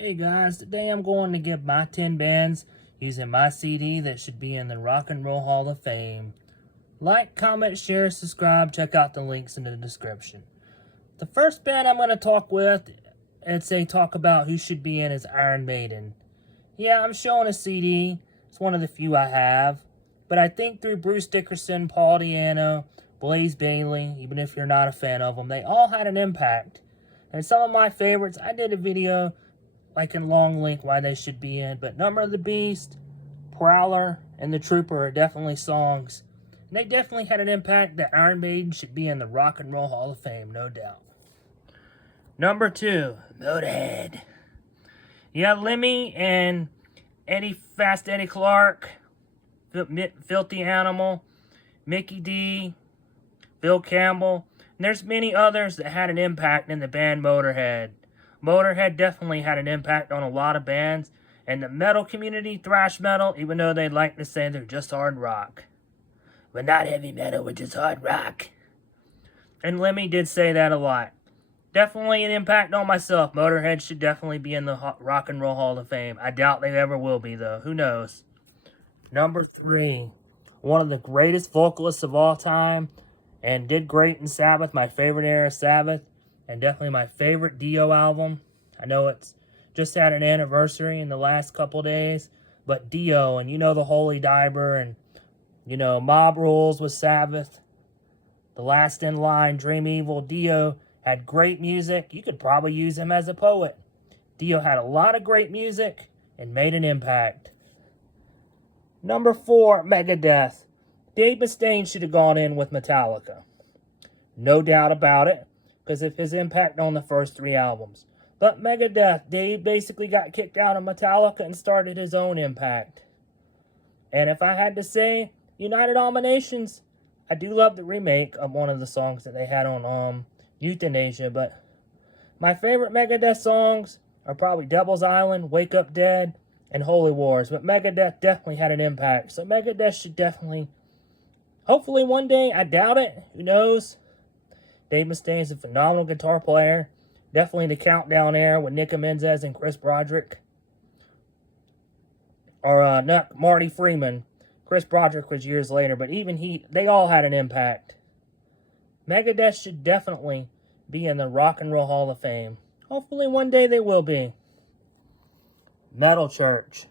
Hey guys, today I'm going to give my 10 bands using my CD that should be in the Rock and Roll Hall of Fame. Like, comment, share, subscribe, check out the links in the description. The first band I'm going to talk about who should be in is Iron Maiden. Yeah, I'm showing a CD. It's one of the few I have. But I think through Bruce Dickinson, Paul Di'Anno, Blaze Bayley, even if you're not a fan of them, they all had an impact. And some of my favorites, I did a video like in long link why they should be in, but Number of the Beast, Prowler, and The Trooper are definitely songs. And they definitely had an impact that Iron Maiden should be in the Rock and Roll Hall of Fame, no doubt. Number 2, Motorhead. You have Lemmy and Fast Eddie Clarke, Filthy Animal, Mickey D, Bill Campbell, and there's many others that had an impact in the band Motorhead. Motorhead definitely had an impact on a lot of bands, and the metal community, thrash metal, even though they like to say they're just hard rock. But not heavy metal, we're just hard rock. And Lemmy did say that a lot. Definitely an impact on myself. Motorhead should definitely be in the Rock and Roll Hall of Fame. I doubt they ever will be, though. Who knows? Number 3, one of the greatest vocalists of all time, and did great in Sabbath, my favorite era of Sabbath, and definitely my favorite Dio album. I know it's just had an anniversary in the last couple days, but Dio, and you know the Holy Diver, and you know Mob Rules with Sabbath, The Last in Line, Dream Evil. Dio had great music. You could probably use him as a poet. Dio had a lot of great music and made an impact. Number 4, Megadeth. Dave Mustaine should have gone in with Metallica. No doubt about it, because of his impact on the first 3 albums. But Megadeth, Dave basically got kicked out of Metallica and started his own impact. And if I had to say, United All Nations, I do love the remake of one of the songs that they had on Euthanasia, but my favorite Megadeth songs are probably Devil's Island, Wake Up Dead, and Holy Wars. But Megadeth definitely had an impact. So Megadeth should definitely, hopefully one day, I doubt it, who knows. Dave Mustaine's a phenomenal guitar player. Definitely the Countdown era with Nick Menzies and Chris Broderick. Or not Marty Freeman. Chris Broderick was years later, but even they all had an impact. Megadeth should definitely be in the Rock and Roll Hall of Fame. Hopefully one day they will be. Metal Church.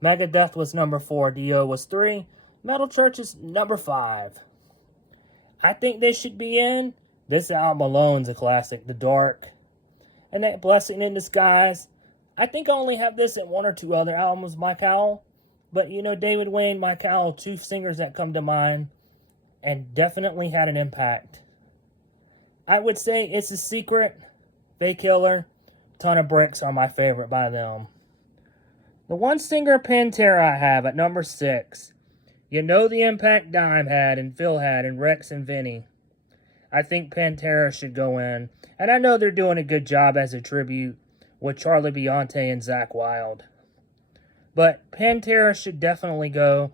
Megadeth was number 4. Dio was 3. Metal Church is number 5. I think they should be in. This album alone's a classic. The Dark. And that Blessing in Disguise. I think I only have this in 1 or 2 other albums, Mike Howell. But, you know, David Wayne, Mike Howell, 2 singers that come to mind. And definitely had an impact. I would say It's a Secret, Fake Killer, Ton of Bricks are my favorite by them. The one singer Pantera I have at number 6. You know the impact Dime had and Phil had and Rex and Vinny. I think Pantera should go in. And I know they're doing a good job as a tribute with Charlie Bronte and Zakk Wylde. But Pantera should definitely go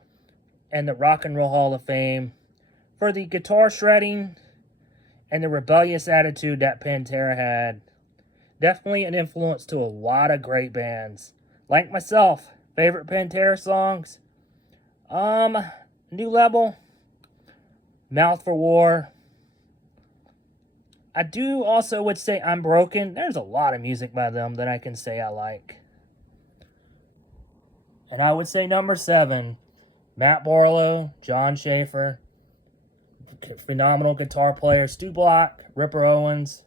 in the Rock and Roll Hall of Fame for the guitar shredding and the rebellious attitude that Pantera had. Definitely an influence to a lot of great bands. Like myself, favorite Pantera songs. New Level, Mouth for War. I do also would say I'm Broken. There's a lot of music by them that I can say I like. And I would say number 7, Matt Barlow, John Schaefer, phenomenal guitar player, Stu Block, Ripper Owens,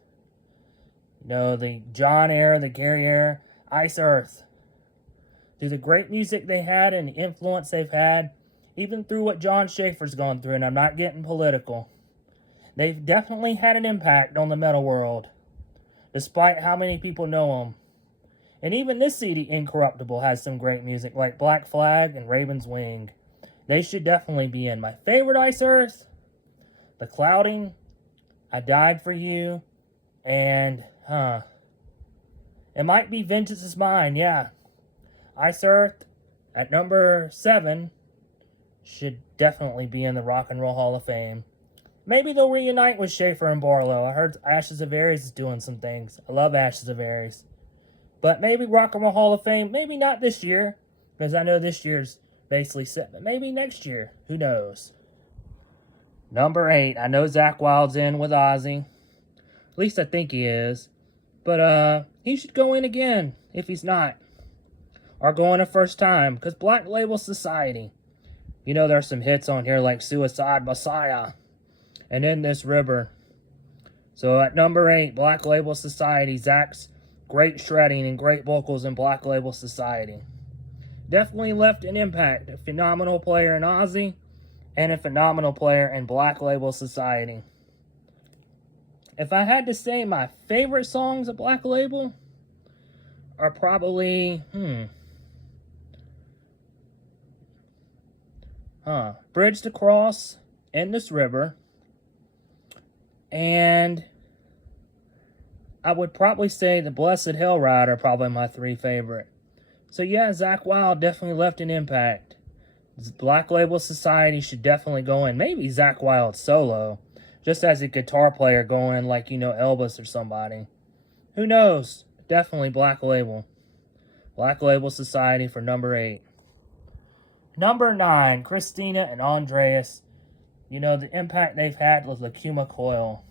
you know, the John era, the Gary era, Ice Earth. Through the great music they had and the influence they've had, even through what John Schaefer's gone through, and I'm not getting political, they've definitely had an impact on the metal world, despite how many people know them. And even this CD, Incorruptible, has some great music, like Black Flag and Raven's Wing. They should definitely be in. My favorite Ice Earth, The Clouding, I Died for You, and, it might be Vengeance is Mine, yeah. Ice Earth, at number 7, should definitely be in the Rock and Roll Hall of Fame. Maybe they'll reunite with Schaefer and Barlow. I heard Ashes of Aries is doing some things. I love Ashes of Aries. But maybe Rock and Roll Hall of Fame, maybe not this year, because I know this year's basically set, but maybe next year. Who knows? Number 8, I know Zakk Wylde's in with Ozzy. At least I think he is. But he should go in again if he's not. Or go in a first time, because Black Label Society. You know, there's some hits on here like Suicide Messiah and In This River. So at number 8, Black Label Society, Zakk's great shredding and great vocals in Black Label Society. Definitely left an impact. A phenomenal player in Ozzy and a phenomenal player in Black Label Society. If I had to say my favorite songs of Black Label are probably, Bridge to Cross, In This River, and I would probably say The Blessed Hell Ride are probably my 3 favorite. So yeah, Zakk Wylde definitely left an impact. Black Label Society should definitely go in. Maybe Zakk Wylde solo, just as a guitar player going like, you know, Elvis or somebody. Who knows? Definitely Black Label. Black Label Society for number 8. Number 9, Christina and Andreas. You know, the impact they've had with Lacuma Coil.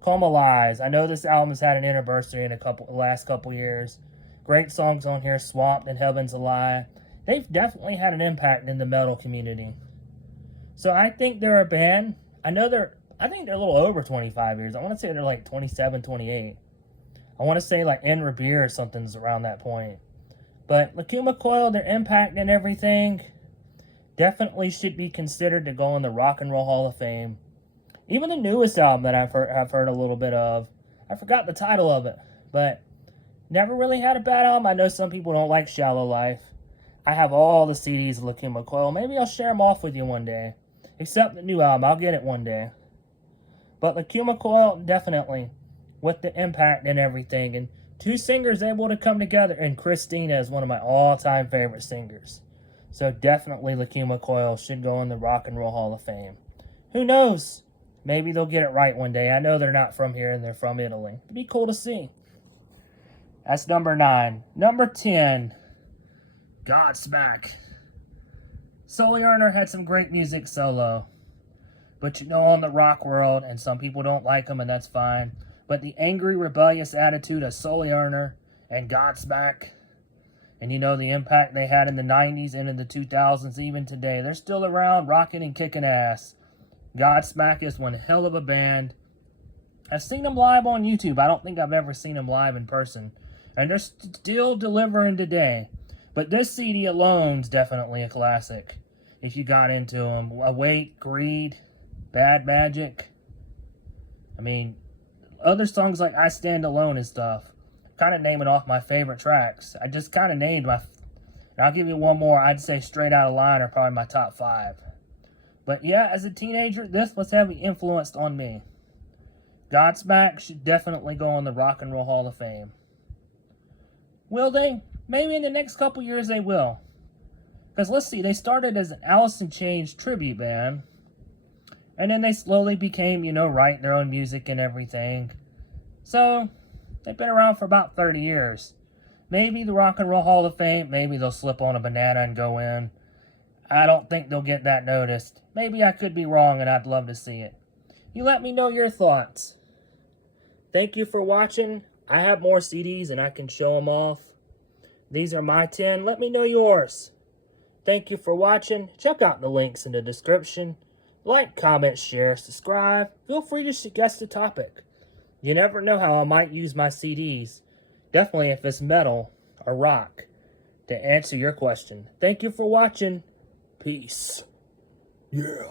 Coma Lies. I know this album has had an anniversary in last couple years. Great songs on here, Swamped and Heaven's a Lie. They've definitely had an impact in the metal community. So I think they're a band. I think they're a little over 25 years. I want to say they're like 27, 28. I want to say like En Rebir or something's around that point. But Lacuma Coil, their impact and everything, definitely should be considered to go in the Rock and Roll Hall of Fame. Even the newest album that I've heard a little bit of, I forgot the title of it, but never really had a bad album. I know some people don't like Shallow Life. I have all the CDs of Lacuma Coil. Maybe I'll share them off with you one day. Except the new album, I'll get it one day. But Lacuma Coil, definitely, with the impact and everything. And 2 singers able to come together, and Christina is one of my all-time favorite singers. So definitely Lacuma Coil should go in the Rock and Roll Hall of Fame. Who knows? Maybe they'll get it right one day. I know they're not from here and they're from Italy. It'd be cool to see. That's number 9. Number 10, Godsmack. Sully Erner had some great music solo. But you know, on the rock world, and some people don't like him, and that's fine. But the angry, rebellious attitude of Sully Erner and Godsmack, and you know, the impact they had in the 90s and in the 2000s, even today. They're still around, rocking and kicking ass. Godsmack is one hell of a band. I've seen them live on YouTube. I don't think I've ever seen them live in person. And they're still delivering today. But this CD alone's definitely a classic. If you got into them. Await, Greed, Bad Magic. I mean, other songs like I Stand Alone and stuff. Kind of naming off my favorite tracks. I just kind of named my... And I'll give you one more. I'd say Straight Outta Line are probably my top 5. But yeah, as a teenager, this was heavily influenced on me. Godsmack should definitely go on the Rock and Roll Hall of Fame. Will they? Maybe in the next couple years they will. Because let's see, they started as an Alice in Chains tribute band. And then they slowly became, you know, writing their own music and everything. So, they've been around for about 30 years. Maybe the Rock and Roll Hall of Fame, maybe they'll slip on a banana and go in. I don't think they'll get that noticed. Maybe I could be wrong and I'd love to see it. You let me know your thoughts. Thank you for watching. I have more CDs and I can show them off. These are my 10. Let me know yours. Thank you for watching. Check out the links in the description. Like, comment, share, subscribe. Feel free to suggest a topic. You never know how I might use my CDs. Definitely if it's metal or rock. To answer your question. Thank you for watching. Peace. Yeah.